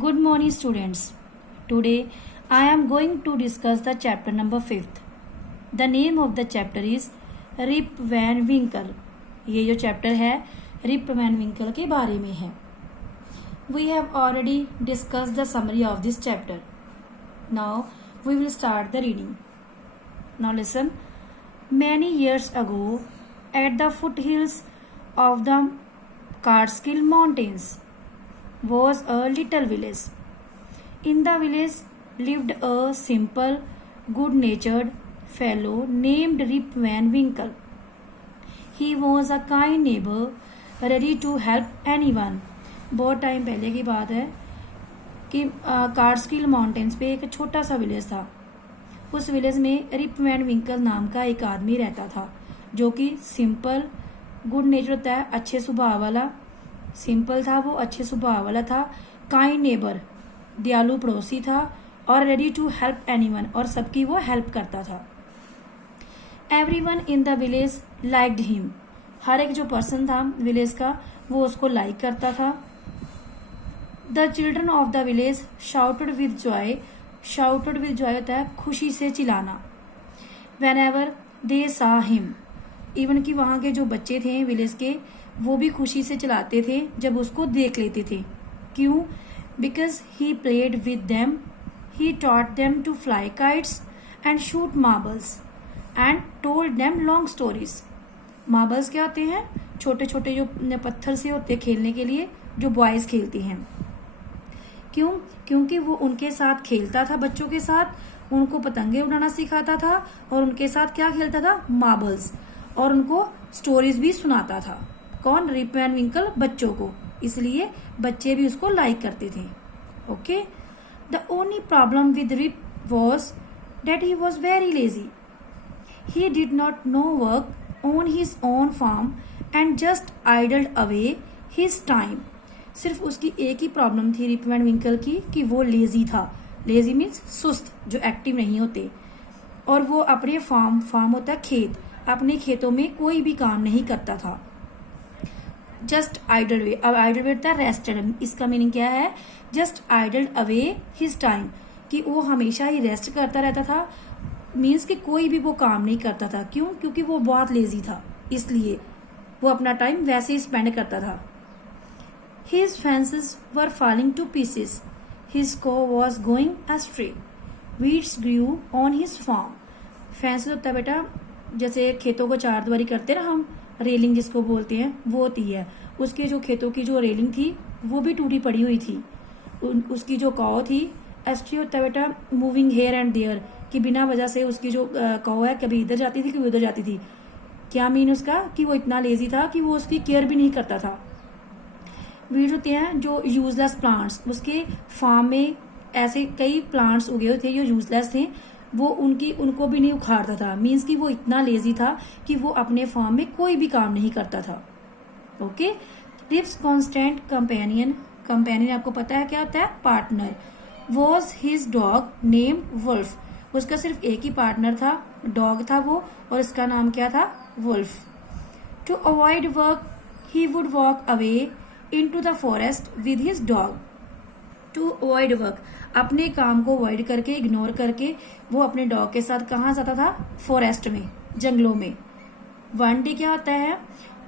Good morning, students. Today I am going to discuss the chapter number 5th. The name of the chapter is Rip Van Winkle. ये जो chapter है Rip Van Winkle के बारे में है. We have already discussed the summary of this chapter. Now we will start the reading. Now listen. Many years ago, at the foothills of the Catskill Mountains, was a little village. In the village lived a simple, good-natured fellow named Rip Van Winkle. He was a kind neighbor, ready to help anyone. बहुत time पहले की बात है कि कार्टस्किल mountains पे एक छोटा सा विलेज था. उस विलेज में रिप वैन विंकल नाम का एक आदमी रहता था जो कि सिंपल, गुड नेचर होता है, अच्छे स्वभाव वाला. सिंपल था वो, अच्छे स्वभाव वाला था. काइंड नेबर, दयालु पड़ोसी था. और रेडी टू हेल्प एनीवन, और सबकी वो हेल्प करता था. Everyone in the village liked him. हर एक जो पर्सन था विलेज का वो उसको लाइक करता था. The children of the village shouted with Joy. Shouted with Joy होता है खुशी से चिल्लाना. वेन एवर दे सा हिम. इवन कि वहाँ के जो बच्चे थे विलेज के वो भी खुशी से चिल्लाते थे जब उसको देख लेते थे. क्यों? Because he played with them. He taught them to fly kites and shoot marbles and told them long stories. Marbles क्या होते हैं? छोटे छोटे जो पत्थर से होते हैं खेलने के लिए, जो बॉयज खेलती हैं. क्यों? क्योंकि वो उनके साथ खेलता था, बच्चों के साथ. उनको पतंगे उड़ाना सिखाता था और उनके साथ क्या खेलता था? मार्बल्स. और उनको स्टोरीज भी सुनाता था. कौन? रिप वैन विंकल बच्चों को. इसलिए बच्चे भी उसको लाइक करते थे. Okay. The only problem with Rip was that he was very lazy. He did not no work on his own farm and just idled away his time. सिर्फ उसकी एक ही प्रॉब्लम थी रिप वैन विंकल की कि वो lazy था. Lazy means सुस्त, जो एक्टिव नहीं होते. और वो अपने फार्म होता है खेत, अपने खेतों में कोई भी काम नहीं करता था. जस्ट आइडल वे. अब आइडल वे होता है रेस्टेड. इसका मीनिंग क्या है? Just idle away his time, कि वो हमेशा ही रेस्ट करता रहता था. मीन्स कि कोई भी वो काम नहीं करता था. क्यों? क्योंकि वो बहुत लेजी था, इसलिए वो अपना टाइम वैसे ही स्पेंड करता था. His fences were falling to pieces. His cow was going astray. Weeds grew on his farm. Fence होता है बेटा, जैसे खेतों को चार दीवारी करते हैं ना हम, रेलिंग जिसको बोलते हैं, वो होती है. उसके जो खेतों की जो रेलिंग थी वो भी टूटी पड़ी हुई थी. उसकी जो कौ थी, एस्ट्री होता है बेटा मूविंग हेयर एंड देयर, कि बिना वजह से उसकी जो कौ है कभी इधर जाती थी कभी उधर जाती थी. क्या मीन उसका? कि वो इतना लेजी था कि वो उसकी केयर भी नहीं करता था. वीड्स होते हैं जो यूजलेस प्लांट्स. उसके फार्म में ऐसे कई प्लांट्स उगे हुए थे जो यूजलेस थे, वो उनको भी नहीं उखाड़ता था. मीन्स कि वो इतना लेजी था कि वो अपने फार्म में कोई भी काम नहीं करता था. Okay. Rip's constant companion. Companion आपको पता है क्या होता है? Partner. Was his dog named Wolf. उसका सिर्फ एक ही पार्टनर था, डॉग था वो, और इसका नाम क्या था? Wolf. To avoid work he would walk away into the forest with his dog. To avoid work, अपने काम को अवॉइड करके, इग्नोर करके वो अपने डॉग के साथ कहाँ जाता था? फॉरेस्ट में, जंगलों में. वन डे क्या होता है?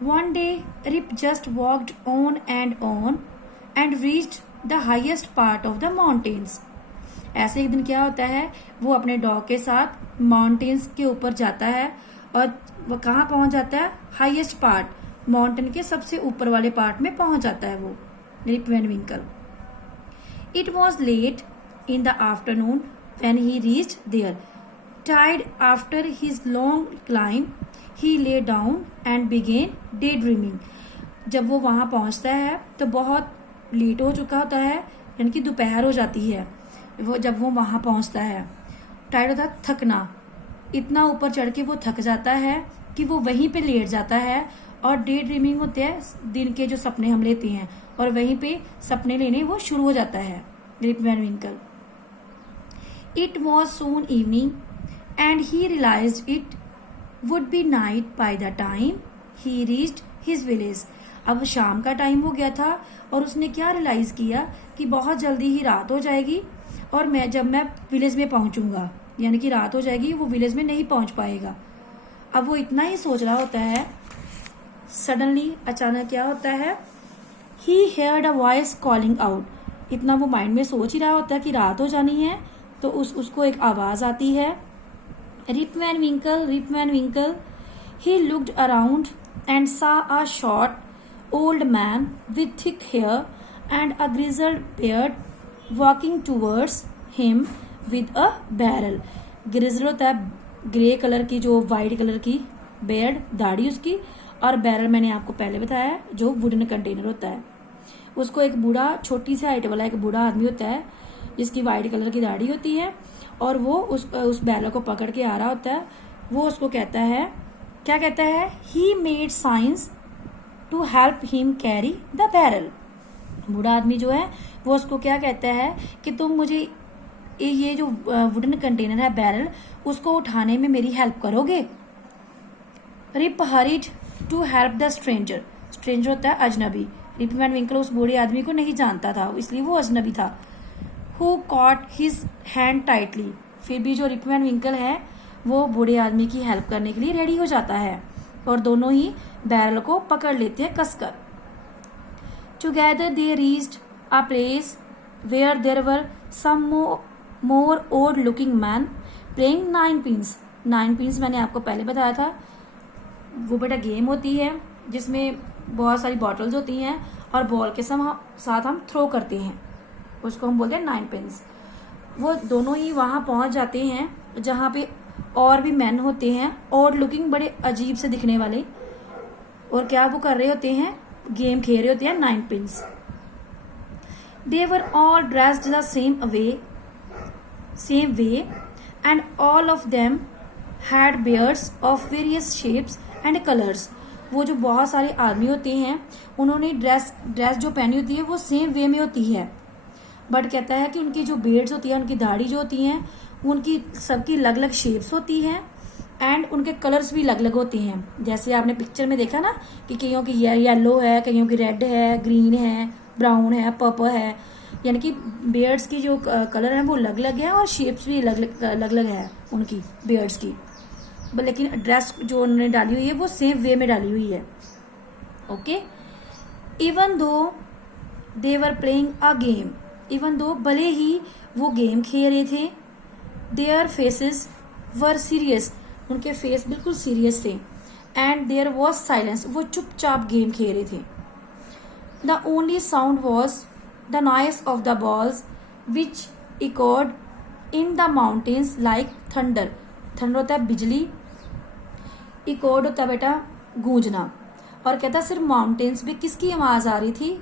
One day Rip just walked on and reached the highest part of the mountains. ऐसे एक दिन क्या होता है, वो अपने डॉग के साथ माउंटेन्स के ऊपर जाता है. और वो कहाँ पहुंच जाता है? हाईएस्ट पार्ट, माउंटेन के सबसे ऊपर वाले पार्ट में पहुंच जाता है वो Rip Van Winkle. It was late in the afternoon when he reached there. Tired after his long climb he lay down and began daydreaming. जब वो वहां पहुंचता है तो बहुत लेट हो चुका होता है, यानी कि दोपहर हो जाती है जब वो वहां पहुंचता है. टायर्ड होता है, थकना. इतना ऊपर चढ़ के वो थक जाता है कि वो वहीं पे लेट जाता है. और डे ड्रीमिंग होते हैं दिन के जो सपने हम लेते हैं, और वहीं पे सपने लेने वो शुरू हो जाता है Rip Van Winkle. It was soon evening and he realised it would be night by the time he reached his village. अब शाम का टाइम हो गया था और उसने क्या रियलाइज किया कि बहुत जल्दी ही रात हो जाएगी और जब मैं विलेज में पहुंचूंगा, यानी कि रात हो जाएगी, वो विलेज में नहीं पहुंच पाएगा। अब वो इतना ही सोच रहा होता है, सडनली अचानक क्या होता है, he heard a voice calling out. इतना वो माइंड में सोच ही रहा होता है कि रात हो जानी है, तो उसको एक आवाज आती है, Rip Van Winkle, Rip Van Winkle. He looked around and saw a short old man with thick hair and a grizzled beard walking towards him with a barrel. Grizzle होता है ग्रे कलर की, जो white colour की Baird, दाढ़ी उसकी, और barrel मैंने आपको पहले बताया जो वुडन कंटेनर होता है। उसको एक बूढ़ा, छोटी सी हाइट वाला एक बूढ़ा आदमी होता है जिसकी वाइट कलर की दाढ़ी होती है, और वो उस बैरल को पकड़ के आ रहा होता है। वो उसको कहता है, क्या कहता है, he made signs to help him carry the barrel. बूढ़ा आदमी जो है वो उसको क्या कहता है कि तुम मुझे ये जो वुडन कंटेनर है बैरल, उसको उठाने में मेरी हेल्प करोगे। Rip hurried to help the stranger. Stranger होता है अजनबी। रिप वैन विंकल उस बूढ़े आदमी को नहीं जानता था, इसलिए वो अजनबी था। Who caught his hand tightly. फिर भी जो रिप वैन विंकल है वो बूढ़े आदमी की हेल्प करने के लिए रेडी हो जाता है और दोनों ही बैरल को पकड़ लेते हैं कसकर। Together they reached a place where there were some more old looking man playing nine pins. Nine pins मैंने आपको पहले बताया था, वो बेटा गेम होती है जिसमें बहुत सारी बॉटल्स होती हैं और बॉल के साथ हम थ्रो करते हैं, उसको हम बोलते हैं नाइन पिन्स। वो दोनों ही वहां पहुंच जाते हैं जहां पे और भी मैन होते हैं, ओल्ड लुकिंग, बड़े अजीब से दिखने वाले, और क्या वो कर रहे होते हैं, गेम खेल रहे होते हैं nine pins. They were all dressed the same way and all of them had beards of various shapes and colours. वो जो बहुत सारे आदमी होते हैं उन्होंने ड्रेस जो पहनी होती है वो सेम वे में होती है, बट कहता है कि उनकी जो बियर्ड्स होती है, उनकी दाढ़ी जो होती हैं, उनकी सबकी अलग अलग शेप्स होती हैं एंड उनके कलर्स भी अलग अलग होते हैं। जैसे आपने पिक्चर में देखा ना कि कईयों की येलो है, कईयों की रेड है, ग्रीन है, ब्राउन है, पर्पल है, यानी कि बियर्ड्स की जो कलर है वो अलग अलग है और शेप्स भी अलग अलग है उनकी बियर्ड्स की, लेकिन ड्रेस जो उन्होंने डाली हुई है वो सेम वे में डाली हुई है। Okay, even though they were playing a game, even though भले ही वो गेम खेल रहे थे, देयर फेसेस वर सीरियस, उनके फेस बिल्कुल सीरियस थे, एंड देयर वॉज साइलेंस, वो चुपचाप गेम खेल रहे थे। The only sound was the noise of the balls which echoed in the mountains like thunder. Thunder होता है बिजली, इकोड होता है बेटा गूंजना, और कहता सिर्फ माउंटेन्स पे किसकी आवाज आ रही थी,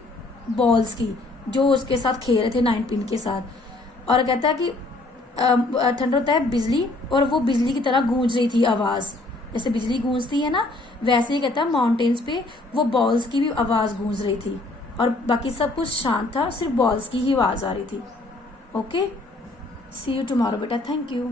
बॉल्स की, जो उसके साथ खेल रहे थे नाइन पिन के साथ। और कहता है कि थंडर होता है बिजली, और वो बिजली की तरह गूंज रही थी आवाज, जैसे बिजली गूंजती है ना, वैसे ही कहता है माउंटेन्स पे वो बॉल्स की भी आवाज गूंज रही थी, और बाकी सब कुछ शांत था, सिर्फ बॉल्स की ही आवाज आ रही थी। ओके, सी यू टुमारो बेटा, थैंक यू।